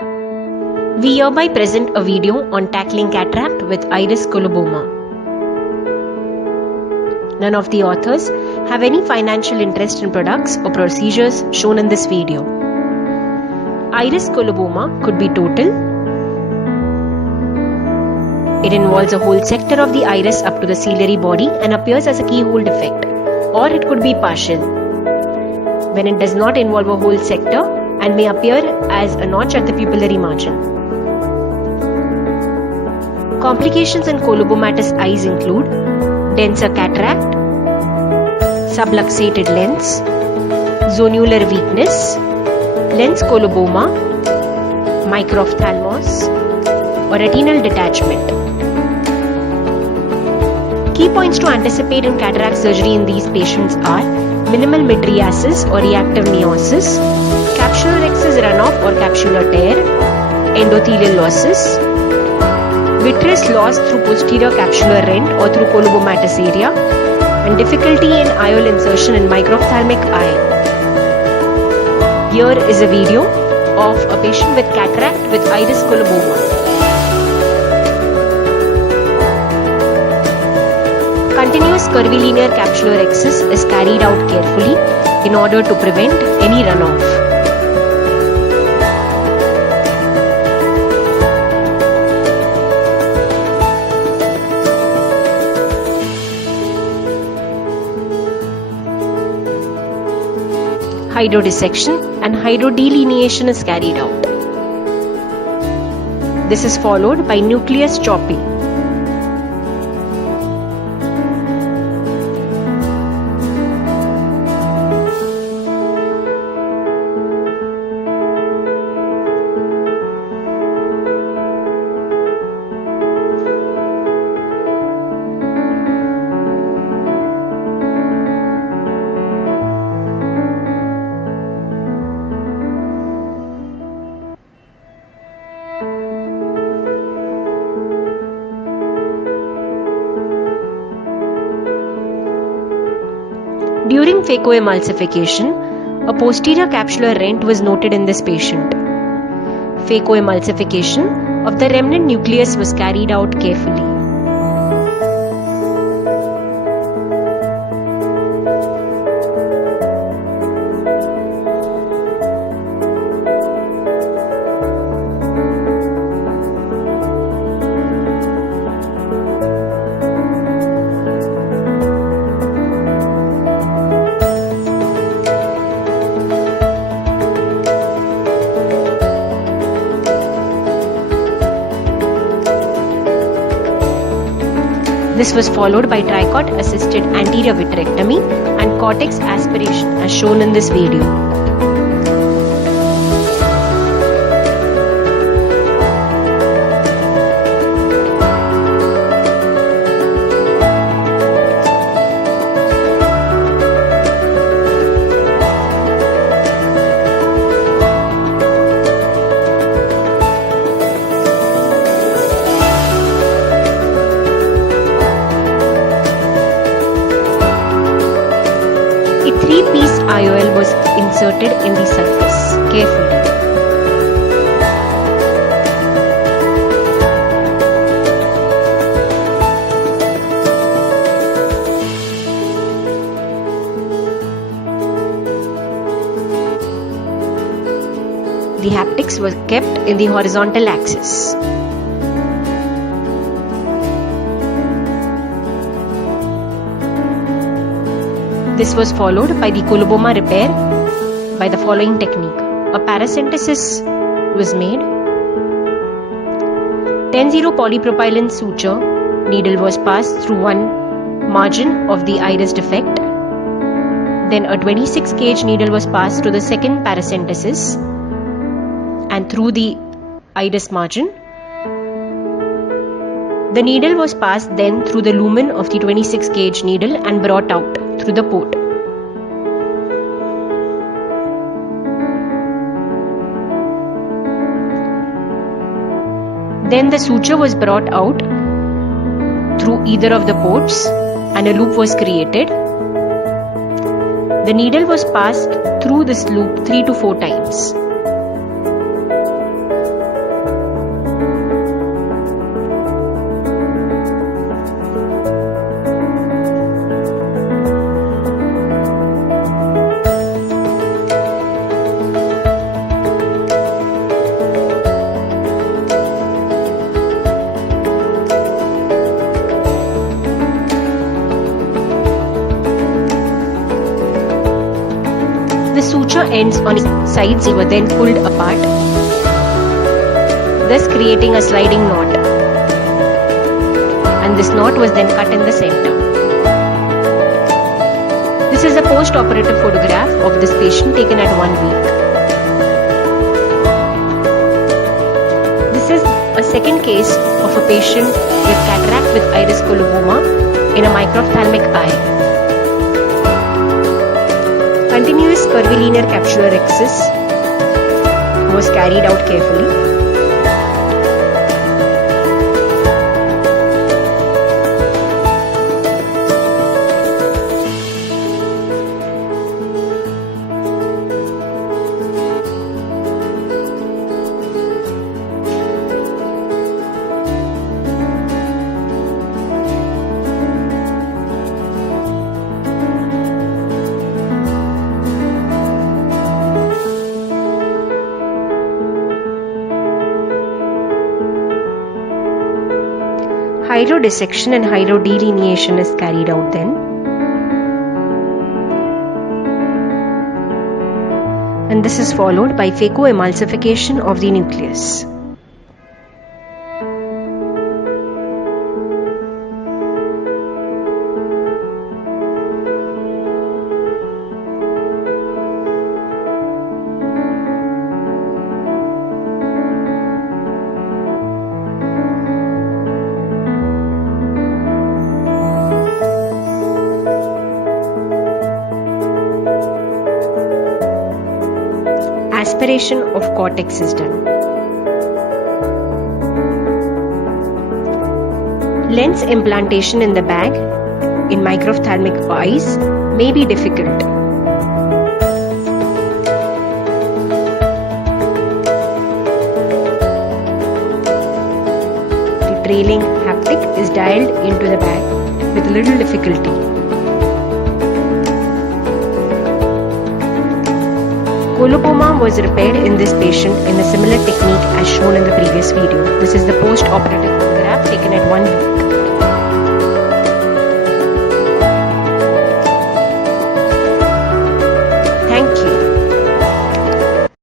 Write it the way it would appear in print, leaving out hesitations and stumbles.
We hereby present a video on tackling cataract with iris coloboma. None of the authors have any financial interest in products or procedures shown in this video. Iris coloboma could be total. It involves a whole sector of the iris up to the ciliary body and appears as a keyhole defect, or it could be partial, when it does not involve a whole sector and may appear as a notch at the pupillary margin. Complications in colobomatous eyes include denser cataract, subluxated lens, zonular weakness, lens coloboma, microphthalmos, or retinal detachment. Key points to anticipate in cataract surgery in these patients are minimal mydriasis or reactive neosis, capsular excess runoff or capsular tear, endothelial losses, vitreous loss through posterior capsular rent or through colobomatous area, and difficulty in IOL insertion in microphthalmic eye. Here is a video of a patient with cataract with iris coloboma. Continuous curvilinear capsular excess is carried out carefully in order to prevent any runoff. Hydrodissection and hydrodelineation is carried out. This is followed by nucleus chopping. During phacoemulsification, a posterior capsular rent was noted in this patient. Phacoemulsification of the remnant nucleus was carried out carefully. This was followed by tricot-assisted anterior vitrectomy and cortex aspiration as shown in this video. A 3-piece IOL was inserted in the surface carefully. The haptics were kept in the horizontal axis. This was followed by the coloboma repair by the following technique. A paracentesis was made. 10-0 polypropylene suture needle was passed through one margin of the iris defect. Then a 26 gauge needle was passed to the second paracentesis and through the iris margin. The needle was passed then through the lumen of the 26 gauge needle and brought out through the port. Then the suture was brought out through either of the ports and a loop was created. The needle was passed through this loop 3 to 4 times. ends on sides were then pulled apart, thus creating a sliding knot, and this knot was then cut in the center. This is a post-operative photograph of this patient taken at 1 week. This is a second case of a patient with cataract with iris coloboma in a microphthalmic eye. Continuous curvilinear capsulorhexis was carried out carefully. Hydrodissection and hydrodelineation is carried out then. And this is followed by phacoemulsification of the nucleus. Aspiration of cortex is done. Lens implantation in the bag in microphthalmic eyes may be difficult. The trailing haptic is dialed into the bag with little difficulty. Coloboma was repaired in this patient in a similar technique as shown in the previous video. This is the post-operative photograph taken at 1 week.